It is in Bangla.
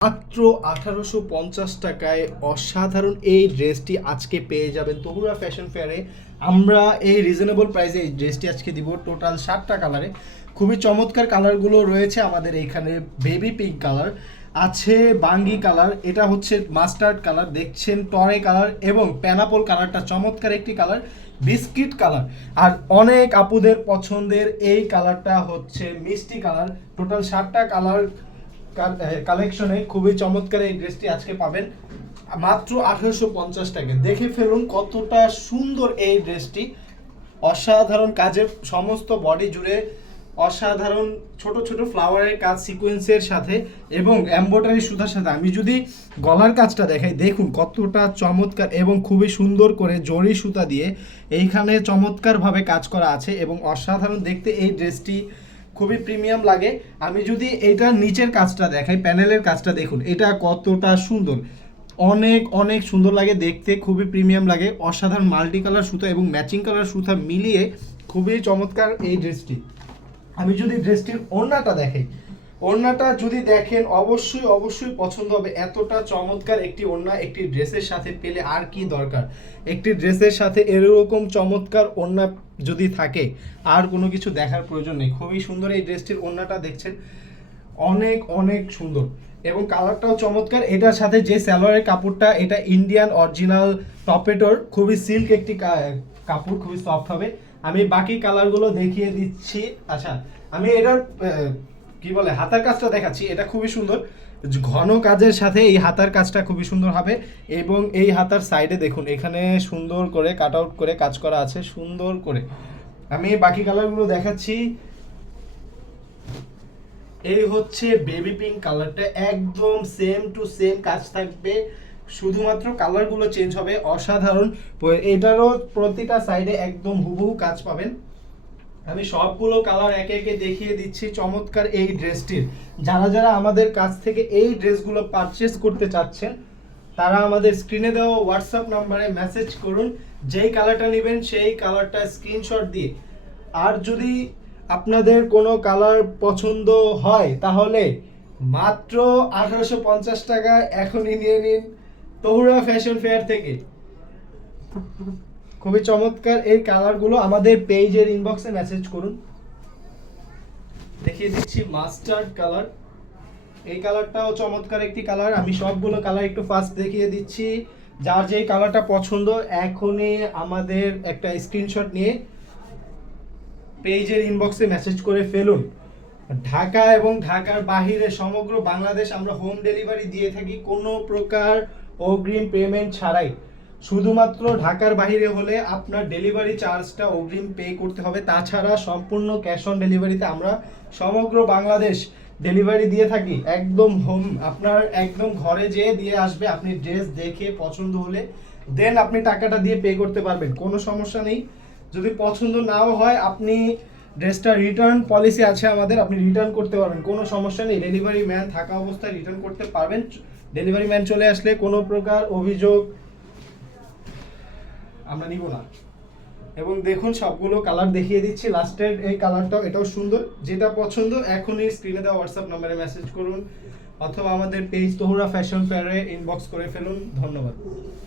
মাত্র 1850 টাকায় অসাধারণ এই ড্রেসটি আজকে পেয়ে যাবেন তহুরা ফ্যাশন ফেয়ারে। আমরা এই রিজনেবল প্রাইসে এই ড্রেসটি আজকে দিব টোটাল 7টা কালারে। খুবই চমৎকার কালারগুলো রয়েছে আমাদের এইখানে। বেবি পিঙ্ক কালার আছে, বাঙ্গি কালার, এটা হচ্ছে মাস্টার্ড কালার দেখছেন, টরে কালার এবং প্যানাপল কালারটা চমৎকার একটি কালার, বিস্কিট কালার, আর অনেক আপুদের পছন্দের এই কালারটা হচ্ছে মিষ্টি কালার। টোটাল 7টা কালার কালেকশনে খুবই চমৎকার এই ড্রেসটি আজকে পাবেন মাত্র 1850 টাকা। দেখে ফেলুন কতটা সুন্দর এই ড্রেসটি। অসাধারণ কাজের, সমস্ত বডি জুড়ে অসাধারণ ছোট ছোট ফ্লাওয়ারের কাজ সিকোয়েন্সের সাথে এবং এমব্রয়ডারি সুতার সাথে। আমি যদি গলার কাজটা দেখাই, দেখুন কতটা চমৎকার এবং খুবই সুন্দর করে জরি সুতা দিয়ে এইখানে চমৎকারভাবে কাজ করা আছে এবং অসাধারণ দেখতে এই ড্রেসটি খুবই প্রিমিয়াম লাগে। আমি যদি এইটার নিচের কাজটা দেখাই, প্যানেলের কাজটা দেখুন, এটা কতটা সুন্দর, অনেক অনেক সুন্দর লাগে দেখতে, খুবই প্রিমিয়াম লাগে। অসাধারণ মাল্টি কালার সুতা এবং ম্যাচিং কালার সুতা মিলিয়ে খুবই চমৎকার এই ড্রেসটি। আমি যদি ড্রেসটির ওড়নাটা দেখাই, ওড়নাটা যদি দেখেন অবশ্যই অবশ্যই পছন্দ হবে। এতটা চমৎকার একটি ওড়না একটি ড্রেসের সাথে পেলে আর কি দরকার। একটি ড্রেসের সাথে এরকম চমৎকার ওড়না যদি থাকে আর কোনো কিছু দেখার প্রয়োজন নেই। খুবই সুন্দর এই ড্রেসটির ওড়নাটা দেখছেন, অনেক অনেক সুন্দর এবং কালারটাও চমৎকার। এটার সাথে যে সালোয়ারের কাপড়টা, এটা ইন্ডিয়ান অরিজিনাল টপেটোর, খুবই সিল্ক একটি কাপড়, খুবই সফট হবে। আমি বাকি কালারগুলো দেখিয়ে দিচ্ছি। আচ্ছা, আমি এটার কি বলে হাতার কাজটা দেখাচ্ছি। এটা খুবই সুন্দর, ঘন কাজের সাথে এই হাতার কাজটা খুবই সুন্দর হবে এবং এই হাতার সাইডে দেখুন এখানে সুন্দর করে কাট আউট করে কাজ করা আছে সুন্দর করে। আমি বাকি কালারগুলো দেখাচ্ছি। এই হচ্ছে বেবি পিঙ্ক কালারটা, একদম সেম টু সেম কাজ থাকবে, শুধুমাত্র কালারগুলো চেঞ্জ হবে। অসাধারণ, এটারও প্রতিটা সাইডে একদম হুবহু কাজ পাবেন। আমি সবগুলো কালার একে একে দেখিয়ে দিচ্ছি চমৎকার এই ড্রেসটির। যারা যারা আমাদের কাছ থেকে এই ড্রেসগুলো পারচেস করতে চাচ্ছেন তারা আমাদের স্ক্রিনে দেওয়া হোয়াটসঅ্যাপ নাম্বারে মেসেজ করুন, যেই কালারটা নেবেন সেই কালারটা স্ক্রিনশট দিয়ে। আর যদি আপনাদের কোনো কালার পছন্দ হয় তাহলে মাত্র 1850 টাকায় এখনই নিয়ে নিন তহুরা ফ্যাশন ফেয়ার থেকে। খুবই চমৎকার এই কালারগুলো আমাদের পেজের ইনবক্সে মেসেজ করুন। দেখিয়ে দিচ্ছি মাস্টার্ড কালার, এই কালারটাও চমৎকার একটি কালার। আমি সবগুলো কালার একটু ফার্স্ট দেখিয়ে দিচ্ছি। যার যেই কালারটা পছন্দ এখনই আমাদের একটা স্ক্রিনশট নিয়ে পেজের ইনবক্সে মেসেজ করে ফেলুন। ঢাকা এবং ঢাকার বাহিরে সমগ্র বাংলাদেশ আমরা হোম ডেলিভারি দিয়ে থাকি কোনো প্রকার অগ্রিম পেমেন্ট ছাড়াই। শুধুমাত্র ঢাকার বাইরে হলে আপনার ডেলিভারি চার্জটা অগ্রিম পে করতে হবে, তাছাড়া সম্পূর্ণ ক্যাশ অন ডেলিভারিতে আমরা সমগ্র বাংলাদেশ ডেলিভারি দিয়ে থাকি। একদম হোম, আপনার একদম ঘরে যেয়ে দিয়ে আসবে। আপনি ড্রেস দেখে পছন্দ হলে দেন আপনি টাকাটা দিয়ে পে করতে পারবেন, কোনো সমস্যা নেই। যদি পছন্দ নাও হয় আপনি ড্রেসটা রিটার্ন পলিসি আছে আমাদের, আপনি রিটার্ন করতে পারবেন, কোনো সমস্যা নেই। ডেলিভারি ম্যান থাকা অবস্থায় রিটার্ন করতে পারবেন। ডেলিভারি ম্যান চলে আসলে কোনো প্রকার অভিযোগ আমরা নিব না। এবং দেখুন সবগুলো কালার দেখিয়ে দিচ্ছি। লাস্টের এই কালারটাও, এটাও সুন্দর। যেটা পছন্দ এখনই স্ক্রিনে দেওয়া হোয়াটসঅ্যাপ নাম্বারে মেসেজ করুন অথবা আমাদের পেজ তহুরা ফ্যাশন ফেয়ারে ইনবক্স করে ফেলুন। ধন্যবাদ।